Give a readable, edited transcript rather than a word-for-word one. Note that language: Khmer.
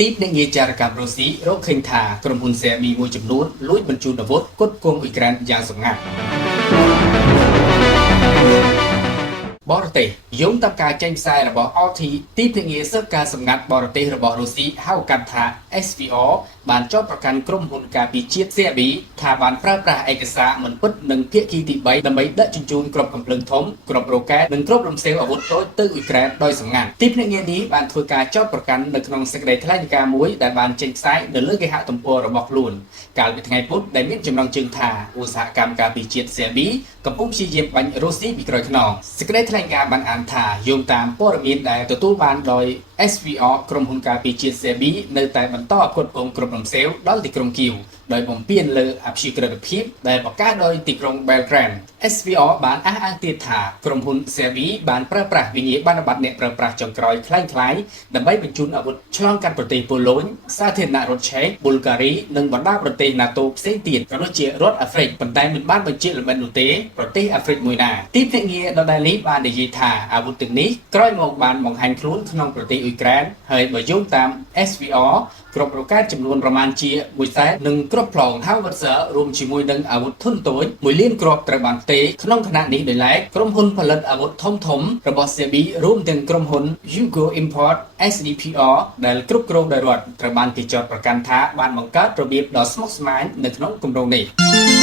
ទីភ្នាក់ងារចារកម្មរុស្ស៊ីរកឃើញថាក្រុមហ៊ុន Serbia មួយចំនួនលួចបញ្ជូនអាវុធផ្គត់ផ្គង់អ៊ុយក្រែនយ៉ាងសម្ងាត់បរទេសយោងតាមការចេញផ្សាយរបស់ RT ទីភ្នាក់ងារស៊ើបការសម្ងាត់បរទេសរបស់រុស្ស៊ីហៅកាត់ថា SVR បានចោទប្រកាន់ក្រុមហ៊ុនការពារជាតិ Serbia ថាបានប្រើប្រាស់ឯកសារមិនពិតនិងភាគីទី3ដើម្បីដឹកជញ្ជូនគ្រាប់កាំភ្លើងធំគ្រាប់រ៉ុកែតនិងគ្រាប់រំសេវអាវុធតូចទៅអ៊ុយក្រែនដោយសម្ងាត់ទីភ្នាក់ងារនេះបានធ្វើការចោទប្រកាន់នៅក្នុងសេចក្តីថ្លែងការណ៍មួយដែលបានចេញផ្សាយនៅលើគេហទំព័ររបស់ខ្លួនកាលពីថ្ងៃពុធដែលមានចំណងជើងថាឧស្សាហកម្មការពារជាតិ Serbia កំពុងព្យាយាមបាញ់រុស្ស៊ីពីក្រោយខ្នងសេចក្តីថ្លែងការណ៍បានអានថាយោងតាមព័ត៌មានដែលទទួលបានដោយ SVR ក្រុមហ៊ុនការពារជាតិ Serbia នៅតែបន្តផ្គត់ផ្គង់គ្រាប់រំសេវដល់ទីក្រុងគីវដោយបំពានលើអព្យាក្រឹតភាពដែលបង្កើតដោយទីក្រុង Belgrade SVR បានអះអាងទៀតថាក្រុមហ៊ុន Serbia បានប្រើប្រាស់វិញ្ញាបនបត្រអ្នកប្រើប្រាស់ចុងក្រោយคล้ายៗដើម្បីបញ្ជូនអាវុធឆ្លងកាត់ប្រទេសប៉ូឡូញសាធារណរដ្ឋឆេកប៊ុលហ្គារីនិងបណ្ដាប្រទេស NATO ផ្សេងទៀតក៏ដូចជារដ្ឋអាហ្វ្រិកប៉ុន្តែមិនបានបញ្ជាក់លម្អិតនោះទេប្រទេសអាហ្វ្រិកមួយណាទីភ្នាក់ងារដដែលនេះបាននិយាយថាអាវុធទាំងនេះក្រោយមកបានបង្ហាញខ្លួនក្នុងប្រទេសអ៊ុយក្រែនហើយបើយោងតាម SVR គ្រាប់រ៉ុកែតចំនួនប្រមាណជា100,000និងគ្រាប់ផ្លោង Howitzer រួមជាមួយនឹងអាវុធធុនតូច1លានគ្រាប់ត្រូវបានផ្ទេរក្នុងខណៈនេះដោយឡែកក្រុមហ៊ុនផលិតអាវុធធំៗរបស់ Serbia រួមទាំងក្រុមហ៊ុន Yugo Import SDPR ដែលគ្រប់គ្រងដោយរដ្ឋត្រូវបានគេចោទប្រកាន់ថាបានបង្កើតរបៀបដ៏ស្មុគស្មាញនៅក្នុងគម្រោងនេះ